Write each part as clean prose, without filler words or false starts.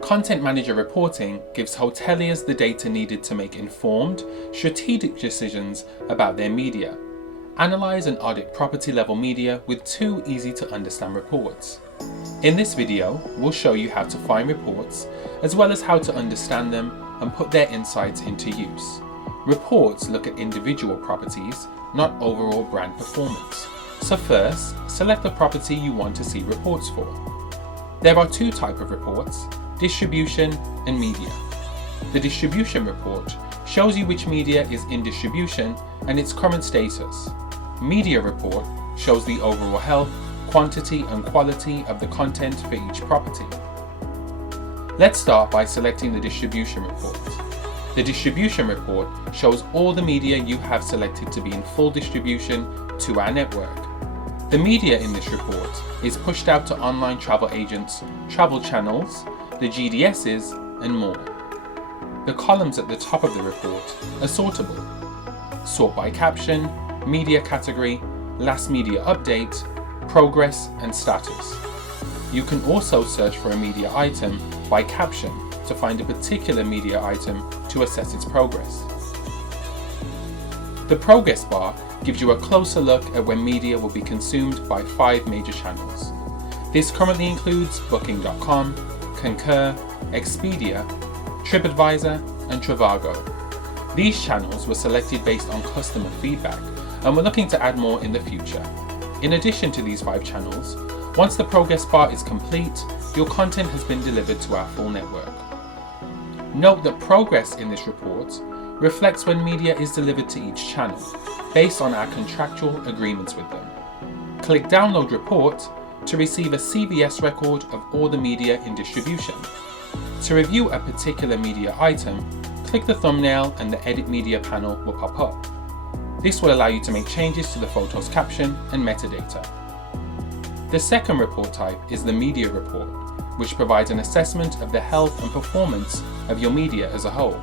Content Manager reporting gives hoteliers the data needed to make informed, strategic decisions about their media. Analyze and audit property level media with 2 easy to understand reports. In this video, we'll show you how to find reports, as well as how to understand them and put their insights into use. Reports look at individual properties, not overall brand performance. So first, select the property you want to see reports for. There are 2 types of reports: distribution and media. The distribution report shows you which media is in distribution and its current status. Media report shows the overall health, quantity and quality of the content for each property. Let's start by selecting the distribution report. The distribution report shows all the media you have selected to be in full distribution to our network. The media in this report is pushed out to online travel agents, travel channels, the GDSs, and more. The columns at the top of the report are sortable. Sort by caption, media category, last media update, progress, and status. You can also search for a media item by caption to find a particular media item to assess its progress. The progress bar gives you a closer look at when media will be consumed by 5 major channels. This currently includes Booking.com, Concur, Expedia, TripAdvisor, and Trivago. These channels were selected based on customer feedback, and we're looking to add more in the future. In addition to these 5 channels, once the progress bar is complete, your content has been delivered to our full network. Note that progress in this report reflects when media is delivered to each channel, based on our contractual agreements with them. Click Download Report to receive a CVS record of all the media in distribution. To review a particular media item, click the thumbnail and the Edit Media panel will pop up. This will allow you to make changes to the photo's caption and metadata. The second report type is the media report, which provides an assessment of the health and performance of your media as a whole.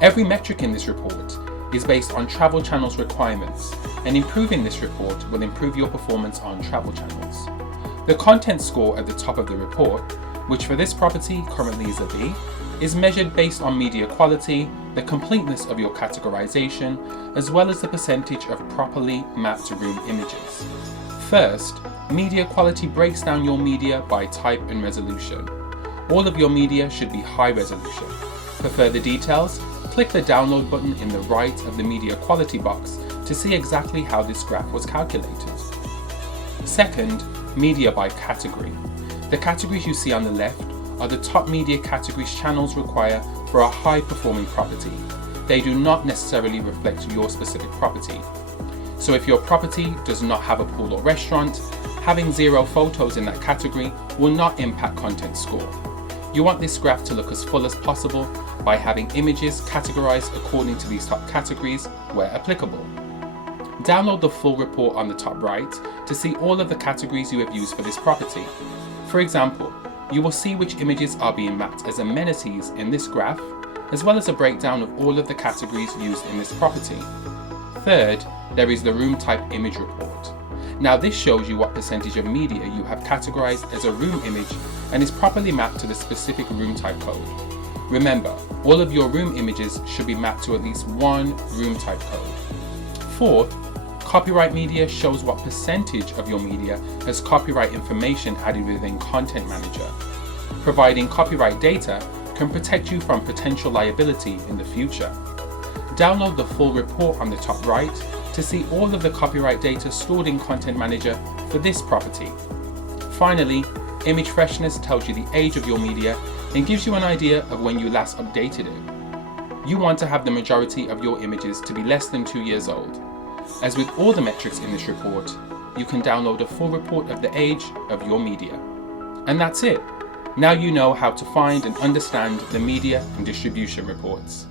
Every metric in this report is based on travel channels requirements, and improving this report will improve your performance on travel channels. The content score at the top of the report, which for this property currently is a B, is measured based on media quality, the completeness of your categorization, as well as the percentage of properly mapped room images. First, media quality breaks down your media by type and resolution. All of your media should be high resolution. For further details, click the download button in the right of the media quality box to see exactly how this graph was calculated. Second, media by category. The categories you see on the left are the top media categories channels require for a high-performing property. They do not necessarily reflect your specific property. So if your property does not have a pool or restaurant, having 0 photos in that category will not impact content score. You want this graph to look as full as possible by having images categorized according to these top categories where applicable. Download the full report on the top right to see all of the categories you have used for this property. For example, you will see which images are being mapped as amenities in this graph, as well as a breakdown of all of the categories used in this property. Third, there is the room type image report. Now this shows you what percentage of media you have categorized as a room image and is properly mapped to the specific room type code. Remember, all of your room images should be mapped to at least 1 room type code. Fourth, copyright media shows what percentage of your media has copyright information added within Content Manager. Providing copyright data can protect you from potential liability in the future. Download the full report on the top right to see all of the copyright data stored in Content Manager for this property. Finally, image freshness tells you the age of your media and gives you an idea of when you last updated it. You want to have the majority of your images to be less than 2 years old. As with all the metrics in this report, you can download a full report of the age of your media. And that's it. Now you know how to find and understand the media and distribution reports.